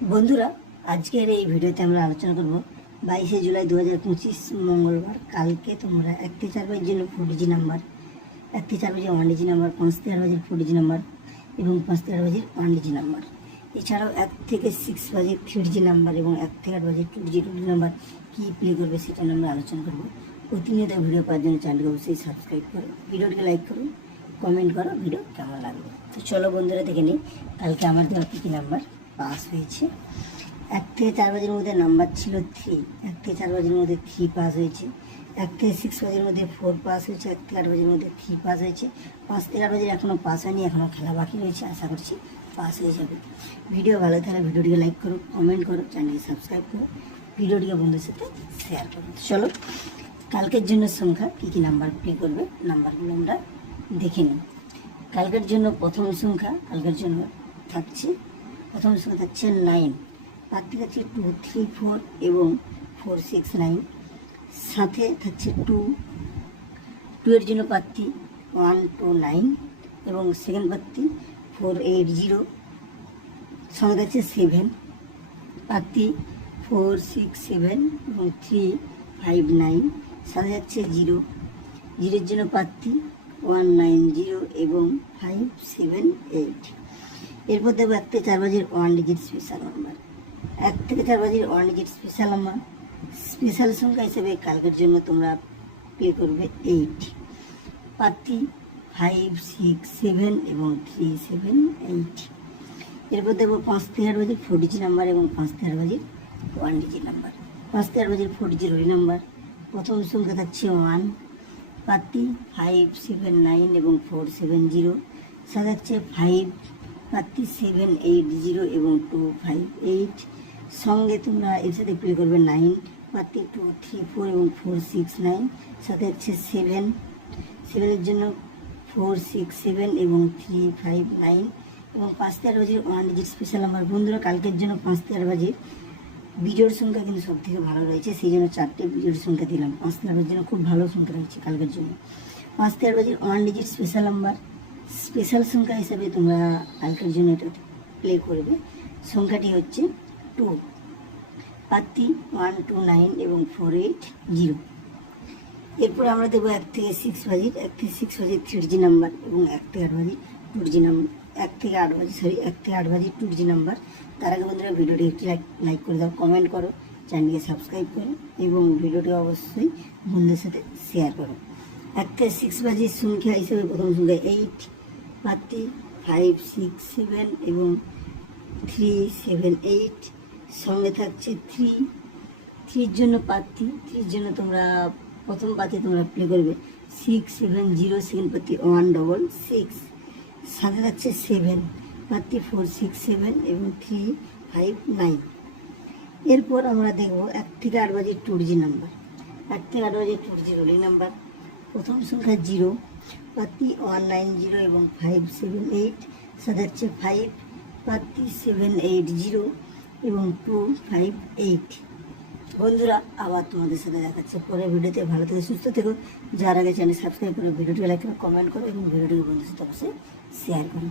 বন্ধুরা, আজকের এই ভিডিওতে আমরা আলোচনা করব 22শে জুলাই 2025 মঙ্গলবার। কালকে তোমরা 1 থেকে 4 বাজের জন্য 4 নাম্বার, 1 থেকে 4 বাজে 1 নাম্বার, 5 থেকে 8 বাজের 4 নাম্বার এবং 5 থেকে 8 বাজের 1 নাম্বার। এছাড়াও 1 থেকে 6 বাজে 3 নাম্বার এবং 1 থেকে 8 বাজে 2 নাম্বার কী প্লে করবে সেটা আমরা আলোচনা করব। প্রতিনিয়ত ভিডিও পাওয়ার জন্য চ্যানেলকে অবশ্যই সাবস্ক্রাইব করো, ভিডিওটিকে লাইক করো, কমেন্ট করো ভিডিও কেমন লাগবে। তো চলো বন্ধুরা দেখে নিই কালকে আমার দেওয়া কী নাম্বার পাস হয়েছে। 1 থেকে 4 বাজের মধ্যে নাম্বার ছিল 3, 1 থেকে 4 বাজের মধ্যে 3 পাস হয়েছে। 1 থেকে 6 বাজের মধ্যে 4 পাস হয়েছে। 1 থেকে 8 বাজের মধ্যে 3 পাস হয়েছে। 5 থেকে 8 বাজের এখনও পাস হয়নি, এখনও খেলা বাকি রয়েছে, আশা করছি পাস হয়ে যাবে। ভিডিও ভালো থাকলে ভিডিওটিকে লাইক করো, কমেন্ট করো, চ্যানেলকে সাবস্ক্রাইব করো, ভিডিওটিকে বন্ধুদের সাথে শেয়ার করো। চলো কালকের জন্য সংখ্যা কী কী নাম্বার প্লে করবে নাম্বারগুলো আমরা দেখে নিই। কালকের জন্য প্রথম সংখ্যা থাকছে 9, প্রার্থী থাকছে 2, 3, 4 এবং 4, 6, 9। সাথে থাকছে 2 এর জন্য প্রার্থী 1, 2, 9 এবং সেকেন্ড প্রার্থী 4, 8, 0। সঙ্গে থাকছে 7, প্রার্থী 4, 6, 7 এবং 3, 5, 9। সাথে যাচ্ছে 0 এর জন্য প্রার্থী 1, 9, 0 এবং 5, 7, 8। এরপর দেখবো 1 থেকে 4 বাজের 1 ডিজিট স্পেশাল নাম্বার। 1 থেকে 4 বাজের 1 ডিজিট স্পেশাল নাম্বার, স্পেশাল সংখ্যা হিসেবে কালকের জন্য তোমরা প্লে করবে 8। প্রার্থী 5, 6, 7 এবং 3, 7, 8। এরপর দেখবো 5 থেকে 8 বাজের 4 ডিজিট নাম্বার এবং 5 থেকে 8 বাজের 1 ডিজিট নাম্বার। 5 থেকে 8 বাজের 4 ডিজিট রোল নাম্বার। প্রথম সংখ্যা থাকছে 1, প্রার্থী 5, 7, 9 এবং 4, 7, 0। সাথে থাকছে 5, প্রার্থী 7, 8, 0 এবং 2, 5, 8। সঙ্গে তোমরা এর সাথে প্লে করবে 9, প্রার্থী 2, 3, 4 এবং 4, 6, 9। সাথে হচ্ছে 7 এর জন্য 4, 6, 7 এবং 3, 5, 9 এবং 5 থেকে 8 বাজের 1 ডিজিট স্পেশাল নাম্বার। বন্ধুরা কালকের জন্য 5 থেকে 8 বাজে বিজোড় সংখ্যা কিন্তু সব থেকে ভালো রয়েছে, সেই জন্য 4টে বিজোড় সংখ্যা দিলাম। 5 থেকে 8 বাজের জন্য খুব ভালো সংখ্যা রয়েছে কালকের জন্য। 5 থেকে 8 বাজের 1 ডিজিট স্পেশাল নাম্বার, স্পেশাল সংখ্যা হিসাবে তোমরা কালকের জন্য এটা প্লে করবে। সংখ্যাটি হচ্ছে 2, প্রার্থী 1, 2, 9 এবং 4, 8, 0। এরপর আমরা দেবো 1 থেকে 6 বাজের 3G নাম্বার এবং 1 থেকে 8 বাজের 2G নাম্বার। 1 থেকে 8 বাজের 2G নাম্বার। তার আগে বন্ধুরা ভিডিওটি একটি লাইক করে দাও, কমেন্ট করো, চ্যানেলকে সাবস্ক্রাইব করো এবং ভিডিওটি অবশ্যই বন্ধুদের সাথে শেয়ার করো। 1 থেকে 6 বাজের সংখ্যা হিসেবে প্রথম সংখ্যা 8, প্রার্থী 5, 6, 7 এবং 3, 7, 8। সঙ্গে থাকছে 3 জন্য প্রার্থী, 3 জন্য তোমরা প্রথম প্রার্থী তোমরা প্লে করবে 6, 7, 0। সেকেন্ড প্রার্থী 1, 6। সাথে থাকছে 7, প্রার্থী 4, 6, 7 এবং 3, 5, 9। এরপর আমরা দেখব 1 থেকে 8 বাজের 2G নাম্বার। 1 থেকে 8 বাজের 2G রোলিং নাম্বার। প্রথম সংখ্যা 0, প্রার্থী 1, 9, 0 এবং 5, 7, 8। সাথে হচ্ছে 5, প্রার্থী 7, 8, 0 এবং 2, 5, 8। বন্ধুরা আবার তোমাদের সাথে দেখাচ্ছে পরে ভিডিওতে। ভালো থেকে সুস্থ থেকো। যার আগে চ্যানেল সাবস্ক্রাইব করো, ভিডিওটি লাইক করো, কমেন্ট করো এবং ভিডিওটিকে বন্ধুদের সাথে অবশ্যই শেয়ার করো।